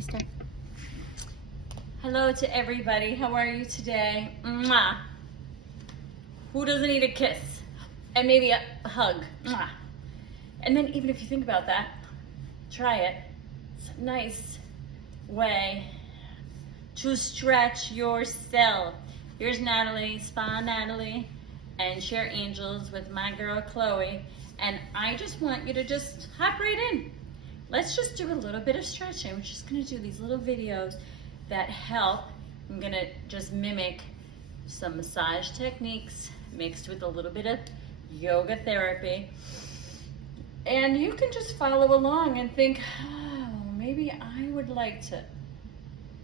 we start? Hello to everybody. How are you today? Mwah. Who doesn't need a kiss? And maybe a hug. Mwah. And then even if you think about that, try it. It's a nice way to stretch yourself. Here's Natalie, Spa Natalie, and Share Angels with my girl Chloe. And I just want you to just hop right in. Let's just do a little bit of stretching. We're just gonna do these little videos that help. I'm gonna just mimic some massage techniques mixed with a little bit of yoga therapy. And you can just follow along and think, oh, maybe I would like to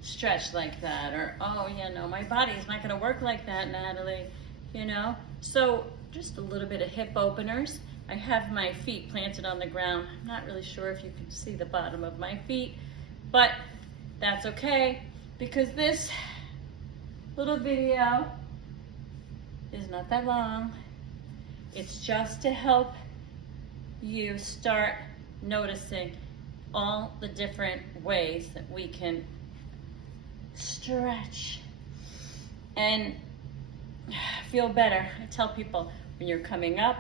stretch like that. Or, oh, yeah, no, my body's not gonna work like that, Natalie, you know? So just a little bit of hip openers. I have my feet planted on the ground. I'm not really sure if you can see the bottom of my feet, but that's okay because this little video is not that long. It's just to help you start noticing all the different ways that we can stretch and feel better. I tell people when you're coming up,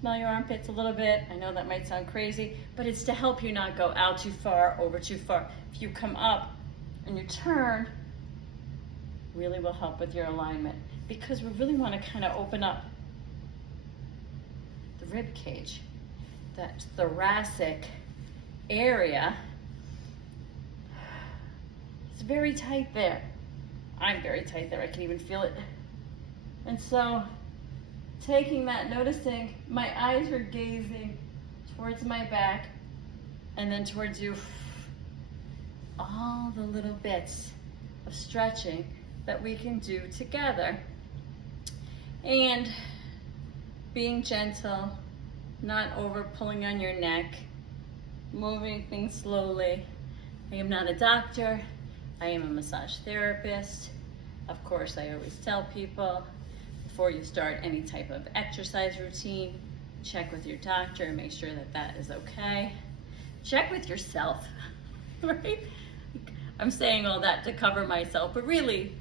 smell your armpits a little bit. I know that might sound crazy, but it's to help you not go out too far, over too far. If you come up and you turn, really will help with your alignment because we really want to kind of open up the rib cage, that thoracic area. It's very tight there. I'm very tight there. I can even feel it. And so taking that, noticing my eyes are gazing towards my back and then towards you. All the little bits of stretching that we can do together. And being gentle, not over pulling on your neck, moving things slowly. I am not a doctor. I am a massage therapist. Of course, I always tell people, before you start any type of exercise routine, check with your doctor and make sure that that is okay. Check with yourself, right? I'm saying all that to cover myself, but really,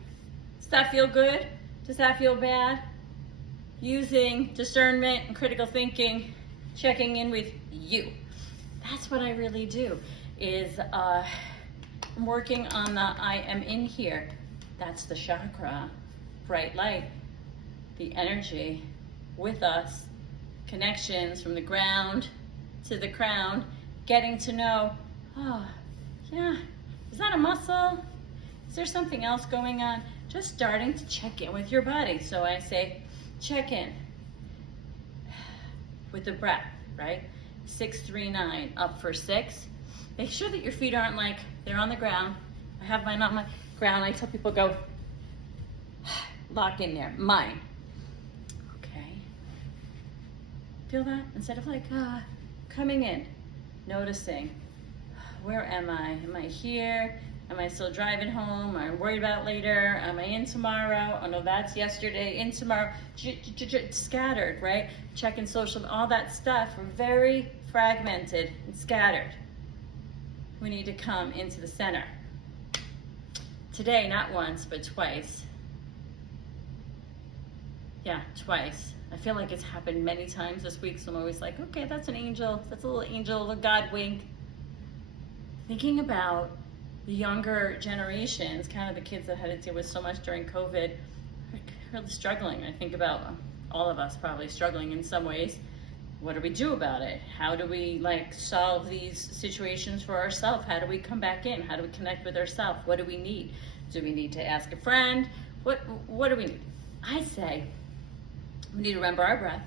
does that feel good? Does that feel bad? Using discernment and critical thinking, checking in with you. That's what I really do, is I'm working on the I am in here. That's the chakra, bright light. The energy with us, connections from the ground to the crown, getting to know, oh, yeah, is that a muscle? Is there something else going on? Just starting to check in with your body. So I say, check in with the breath, right? 6, 3, 9, up for 6. Make sure that your feet aren't like, they're on the ground. I have mine on my ground. I tell people, go, lock in there, mine. Feel that? Instead of like coming in, noticing, where am I? Am I here? Am I still driving home? Am I worried about later? Am I in tomorrow? Oh no, that's yesterday, in tomorrow. Scattered, right? Checking social, all that stuff. We're very fragmented and scattered. We need to come into the center. Today, not once, but twice. Yeah, twice. I feel like it's happened many times this week, so I'm always like, okay, that's an angel. That's a little angel, a God wink. Thinking about the younger generations, kind of the kids that had to deal with so much during COVID, are really struggling. I think about all of us probably struggling in some ways. What do we do about it? How do we solve these situations for ourselves? How do we come back in? How do we connect with ourselves? What do we need? Do we need to ask a friend? What do we need? I say, we need to remember our breath.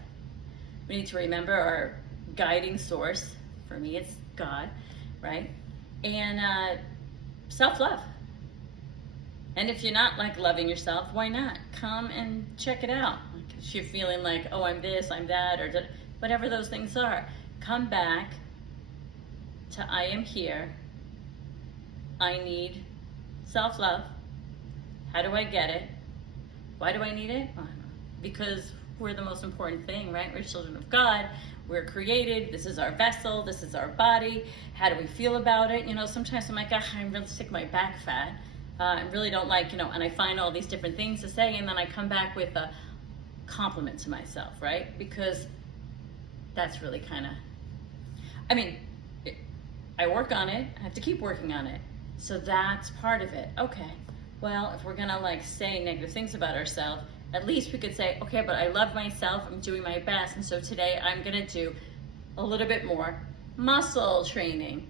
We need to remember our guiding source. For me, it's God, right? And self-love. And if you're not loving yourself, why not? Come and check it out. If you're feeling like, oh, I'm this, I'm that, or whatever those things are, come back to I am here. I need self-love. How do I get it? Why do I need it? Because we're the most important thing, right? We're children of God. We're created, this is our vessel, this is our body. How do we feel about it? You know, sometimes I'm like, I'm really sick of my back fat. I really don't like, you know, and I find all these different things to say, and then I come back with a compliment to myself, right? Because that's really kind of, I mean, I work on it, I have to keep working on it. So that's part of it. Okay, well, if we're gonna like say negative things about ourselves, at least we could say, okay, but I love myself, I'm doing my best, and so today I'm gonna do a little bit more muscle training.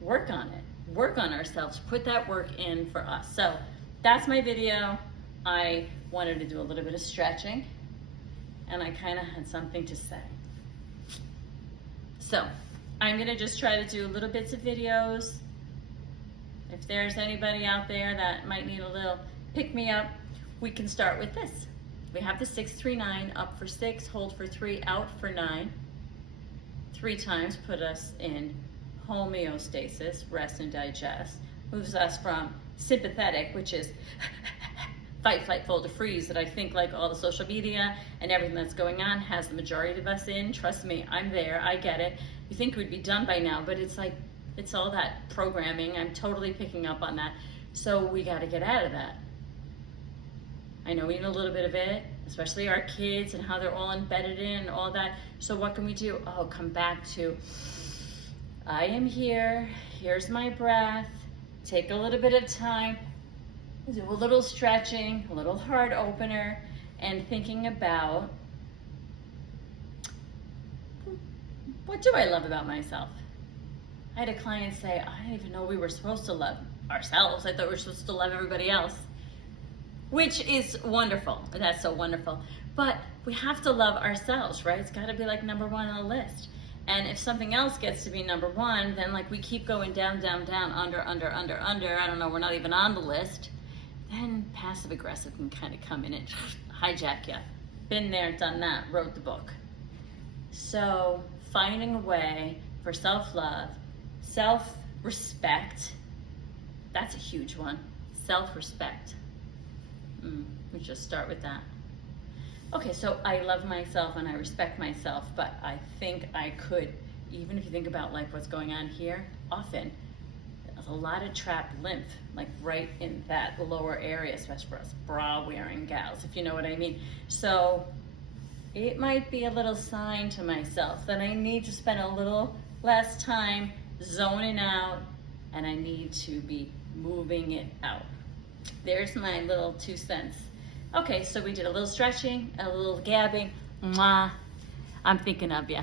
Work on it, work on ourselves, put that work in for us. So that's my video. I wanted to do a little bit of stretching, and I kind of had something to say. So I'm gonna just try to do little bits of videos. If there's anybody out there that might need a little pick-me-up, we can start with this. We have the 6-3-9, up for 6, hold for 3, out for 9. 3 times put us in homeostasis, rest and digest. Moves us from sympathetic, which is fight, flight, fold, or freeze, that I think like all the social media and everything that's going on has the majority of us in. Trust me, I'm there, I get it. You think we'd be done by now, but it's like, it's all that programming. I'm totally picking up on that. So we got to get out of that. I know we need a little bit of it, especially our kids and how they're all embedded in and all that. So what can we do? Oh, come back to, I am here, here's my breath, take a little bit of time, do a little stretching, a little heart opener, and thinking about, what do I love about myself? I had a client say, I didn't even know we were supposed to love ourselves. I thought we were supposed to love everybody else, which is wonderful. That's so wonderful. But we have to love ourselves, right? It's got to be like number 1 on the list. And if something else gets to be number 1, then like we keep going down, down, down, under, I don't know, we're not even on the list. Then passive aggressive can kind of come in and hijack you. Been there, done that, wrote the book. So finding a way for self-love, self-respect, that's a huge one. Self-respect. We just start with that. Okay, so I love myself and I respect myself, but I think I could, even if you think about like what's going on here, often there's a lot of trapped lymph, like right in that lower area, especially for us bra-wearing gals, if you know what I mean. So it might be a little sign to myself that I need to spend a little less time zoning out, and I need to be moving it out. There's my little 2 cents. Okay, so we did a little stretching, a little gabbing. Mwah. I'm thinking of you.